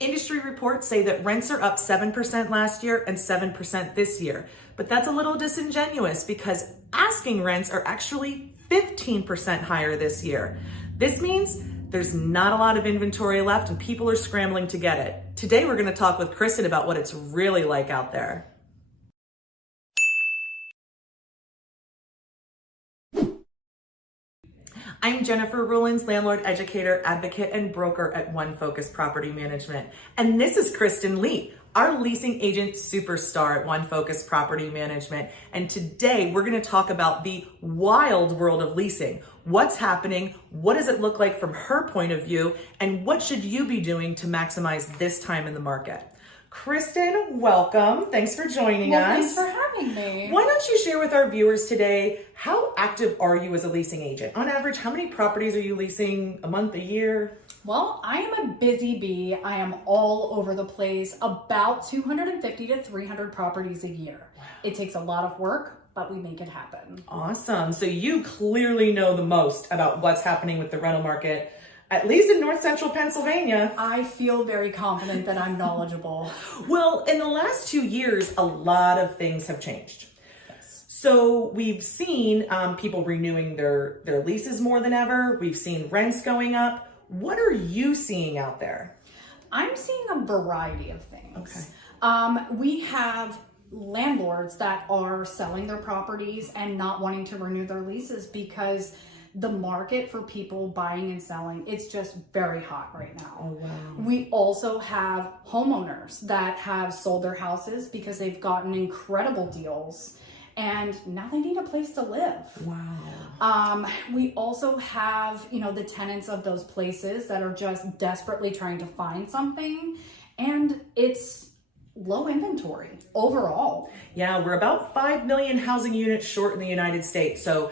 Industry reports say that rents are up 7% last year and 7% this year, but that's a little disingenuous because asking rents are actually 15% higher this year. This means there's not a lot of inventory left and people are scrambling to get it. Today, we're gonna talk with Kristin about what it's really like out there. I'm Jennifer Rulins, landlord, educator, advocate, and broker at One Focus Property Management. And this is Kristin Leet, our leasing agent superstar at One Focus Property Management. And today we're gonna talk about the wild world of leasing. What's happening? What does it look like from her point of view? And what should you be doing to maximize this time in the market? Kristin, welcome. Thanks for joining us. Thanks for having me. Why don't you share with our viewers today, how active are you as a leasing agent? On average, how many properties are you leasing a month, a year? Well, I am a busy bee. I am all over the place, about 250 to 300 properties a year. It takes a lot of work, but we make it happen. Awesome. So you clearly know the most about what's happening with the rental market, at least in North Central Pennsylvania. I feel very confident that I'm knowledgeable. Well, in the last 2 years, a lot of things have changed. Yes. So we've seen people renewing their leases more than ever. We've seen rents going up. What are you seeing out there? I'm seeing a variety of things. Okay. We have landlords that are selling their properties and not wanting to renew their leases because the market for people buying and selling, it's just very hot right now. Oh, wow. We also have homeowners that have sold their houses because they've gotten incredible deals and now they need a place to live. Wow. We also have, the tenants of those places that are just desperately trying to find something, and it's low inventory overall. Yeah, we're about 5 million housing units short in the United States. So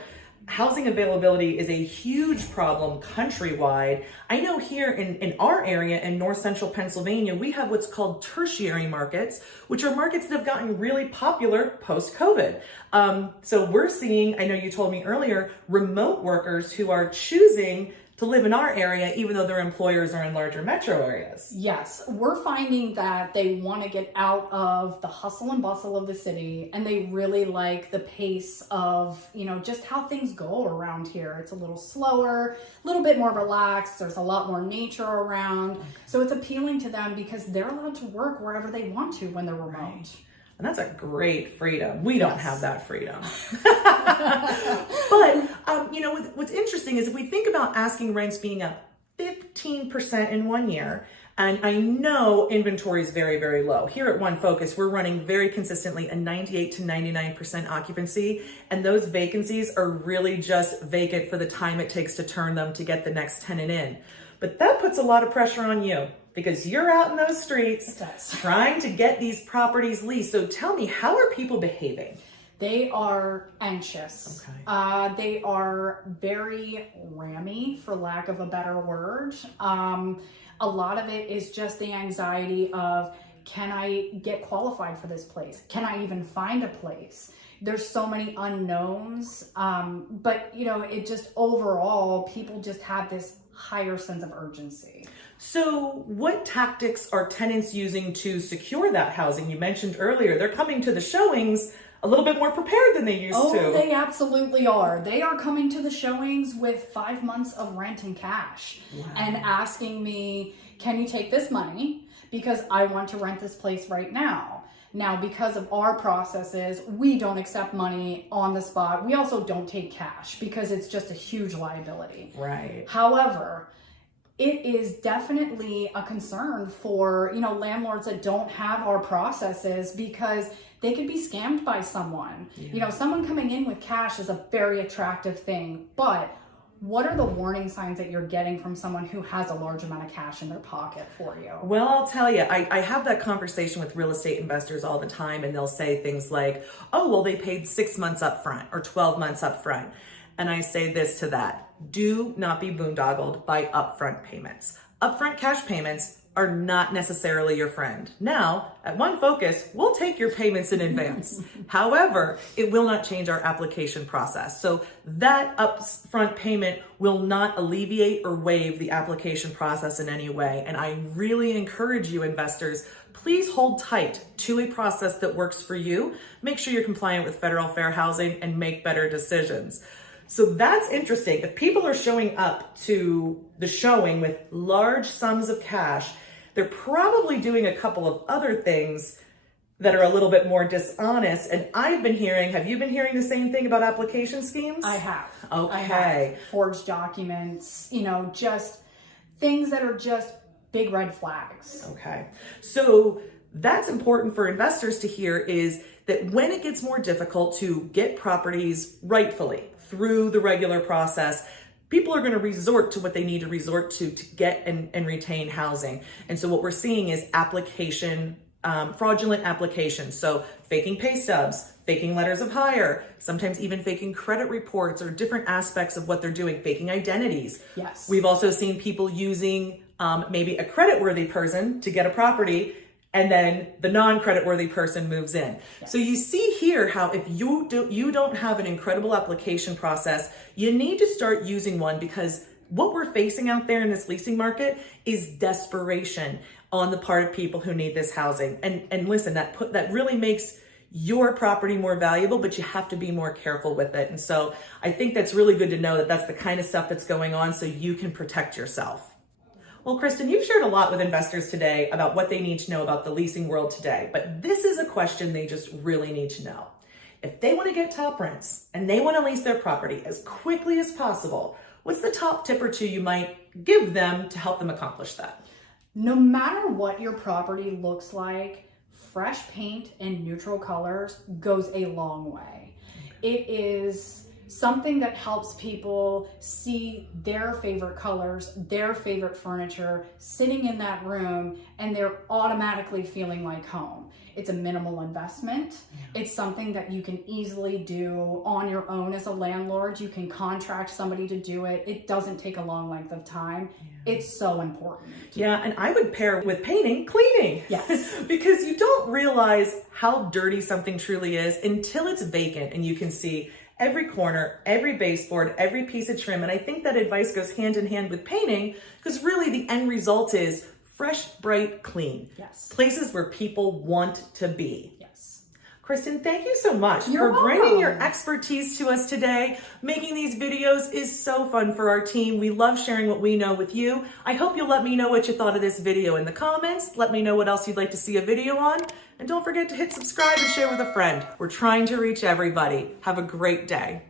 housing availability is a huge problem countrywide. I know here in our area in North Central Pennsylvania, we have what's called tertiary markets, which are markets that have gotten really popular post-COVID. So we're seeing, I know you told me earlier, remote workers who are choosing to live in our area, even though their employers are in larger metro areas. Yes, we're finding that they want to get out of the hustle and bustle of the city, and they really like the pace of, just how things go around here. It's a little slower, a little bit more relaxed. There's a lot more nature around. Okay. So it's appealing to them because they're allowed to work wherever they want to when they're remote. Right. And that's a great freedom. We don't have that freedom. But, what's interesting is if we think about asking rents being up 15% in 1 year, and I know inventory is very, very low. Here at One Focus, we're running very consistently a 98 to 99% occupancy, and those vacancies are really just vacant for the time it takes to turn them to get the next tenant in. But that puts a lot of pressure on you because you're out in those streets trying to get these properties leased. So tell me, how are people behaving? They are anxious. Okay. They are very rammy, for lack of a better word. A lot of it is just the anxiety of, can I get qualified for this place? Can I even find a place? There's so many unknowns, but it just overall, people just have this higher sense of urgency. So what tactics are tenants using to secure that housing? You mentioned earlier, they're coming to the showings a little bit more prepared than they used to. Oh, they absolutely are. They are coming to the showings with 5 months of rent and cash. Wow. And asking me, can you take this money? Because I want to rent this place right now. Now, because of our processes, we don't accept money on the spot. We also don't take cash because it's just a huge liability. Right. However, it is definitely a concern for, landlords that don't have our processes because they could be scammed by someone. Yeah. Someone coming in with cash is a very attractive thing, but what are the warning signs that you're getting from someone who has a large amount of cash in their pocket for you? Well, I'll tell you, I have that conversation with real estate investors all the time, and they'll say things like, oh, well, they paid 6 months up front or 12 months up front. And I say this to that: do not be boondoggled by upfront payments. Upfront cash payments are not necessarily your friend. Now, at One Focus, we'll take your payments in advance. However, it will not change our application process. So that upfront payment will not alleviate or waive the application process in any way. And I really encourage you, investors, please hold tight to a process that works for you. Make sure you're compliant with federal fair housing and make better decisions. So that's interesting. If people are showing up to the showing with large sums of cash, they're probably doing a couple of other things that are a little bit more dishonest. And I've been hearing, have you been hearing the same thing about application schemes? I have. Okay. I have. Forged documents, just things that are just big red flags. Okay. So that's important for investors to hear, is that when it gets more difficult to get properties rightfully through the regular process, people are going to resort to what they need to resort to get and retain housing. And so what we're seeing is fraudulent applications. So faking pay stubs, faking letters of hire, sometimes even faking credit reports or different aspects of what they're doing, faking identities. Yes. We've also seen people using maybe a credit-worthy person to get a property, and then the non-credit-worthy person moves in. Yes. So you see here how if you don't have an incredible application process, you need to start using one, because what we're facing out there in this leasing market is desperation on the part of people who need this housing. And listen, that really makes your property more valuable, but you have to be more careful with it. And so I think that's really good to know that that's the kind of stuff that's going on, so you can protect yourself. Well, Kristin, you've shared a lot with investors today about what they need to know about the leasing world today, but this is a question they just really need to know. If they want to get top rents and they want to lease their property as quickly as possible, what's the top tip or two you might give them to help them accomplish that? No matter what your property looks like, fresh paint and neutral colors goes a long way. It is something that helps people see their favorite colors, their favorite furniture sitting in that room, and they're automatically feeling like home. It's a minimal investment. Yeah. It's something that you can easily do on your own as a landlord. You can contract somebody to do it. It doesn't take a long length of time. Yeah. It's so important. Yeah, and I would pair with painting, cleaning. Yes. Because you don't realize how dirty something truly is until it's vacant and you can see every corner, every baseboard, every piece of trim. And I think that advice goes hand in hand with painting, because really the end result is fresh, bright, clean. Yes. Places where people want to be. Yes. Kristin, thank you so much for bringing your expertise to us today. Making these videos is so fun for our team. We love sharing what we know with you. I hope you'll let me know what you thought of this video in the comments. Let me know what else you'd like to see a video on. And don't forget to hit subscribe and share with a friend. We're trying to reach everybody. Have a great day.